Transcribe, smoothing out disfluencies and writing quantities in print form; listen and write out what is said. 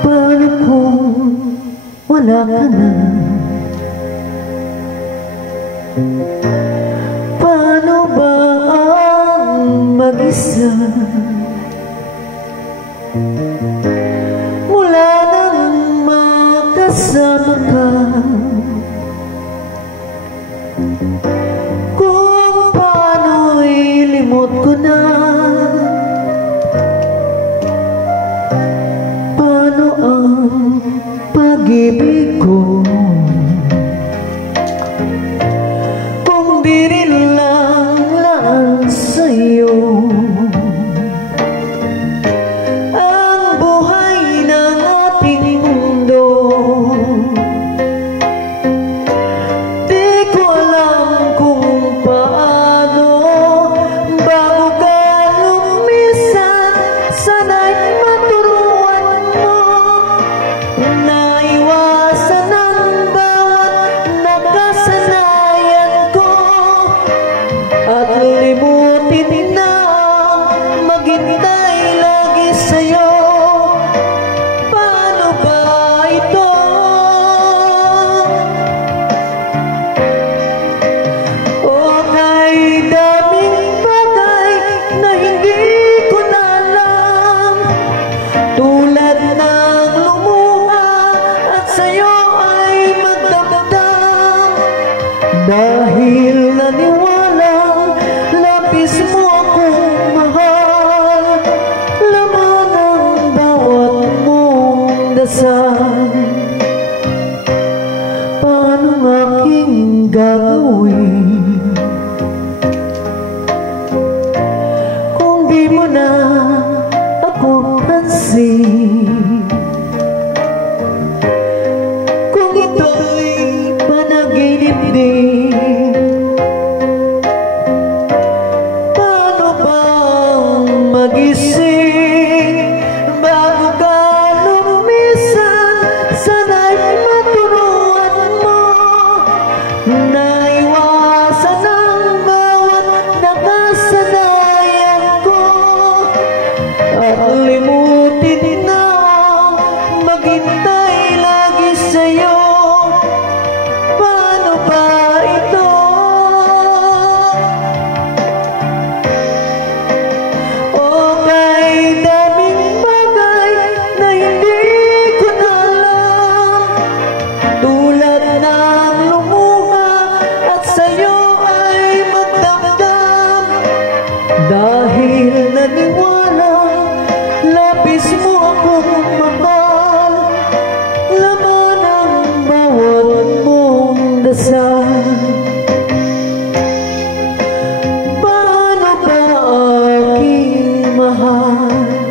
Paano kung wala ka na? Paano ba ang mag-isa? Mula nang makasama ka, kung paano'y limot ko na. Paano ang pag-ibig ko kung di rin lang sa'yo ang buhay ng ating mundo? Di ko alam kung paano bago ka lumisan. Sana'y maturuan mo na iwasan ang bawat nakasanayan ko at limutin na maghintay lagi sa'yo. Paano ba ito? O kay daming bagay na hindi ko na alam, tulad ng lumuha at sa'yo ay magdamdam. Dahil naniwalang labis mo akong mahal, laman ang bawat mong dasal. Paano aking gagawin kung di mo na ako pansin? Kung ito'y panaginip din, paano bang magising bago ka lumisan? Sana'y maturuan mo na iwasan ang bawat nakasanayan ko at limutin na maghintay lagi sa'yo. Paano ba ito? O kay daming bagay na hindi ko na alam, tulad ng lumuha at sa'yo ay magdamdam. Dahil naniwala labis mo akong mahal, laman ang bawat mong dasal. Paano ba aking mahal?